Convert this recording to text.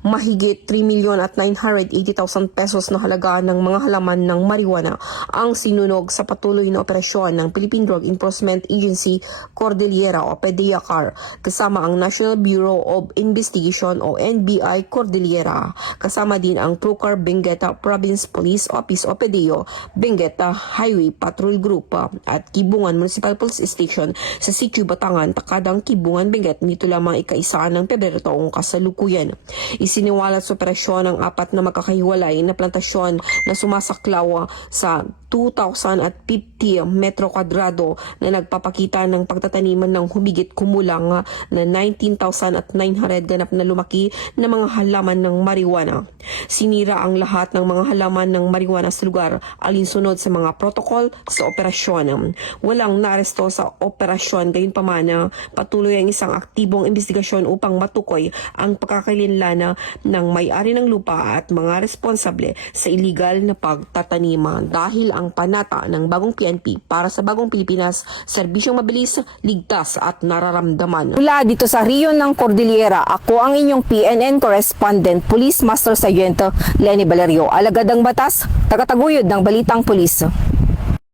Mahigit 3,980,000 pesos na halaga ng mga halaman ng marijuana ang sinunog sa patuloy na operasyon ng Philippine Drug Enforcement Agency Cordillera o PDEACAR kasama ang National Bureau of Investigation o NBI Cordillera, kasama din ang Procor Bengueta Province Police Office o PDEO, Bengueta Highway Patrol Group at Kibungan Municipal Police Station sa Sitio Batangan, Takadang Kibungan, Benguet nito lamang ika-1 ng Pebrero taong kasalukuyan. Isiniwalat sa operasyon ang 4 na magkakahiwalay na plantasyon na sumasaklaw sa 2,050 metro kwadrado na nagpapakita ng pagtataniman ng humigit kumulang na 19,900 ganap na lumaki na mga halaman ng marijuana. Sinira ang lahat ng mga halaman ng marijuana sa lugar alinsunod sa mga protokol sa operasyon. Walang naresto sa operasyon, gayunpaman patuloy ang isang aktibong investigasyon upang matukoy ang pagkakalinlana ng may-ari ng lupa at mga responsable sa illegal na pagtataniman. Dahil ang panata ng bagong PNP para sa bagong Pilipinas, serbisyong mabilis, ligtas at nararamdaman. Mula dito sa Riyon ng Cordillera, ako ang inyong PNN correspondent, Police Master Sargento Lenny Valerio, alagad ng batas, tagataguyod ng Balitang Pulis.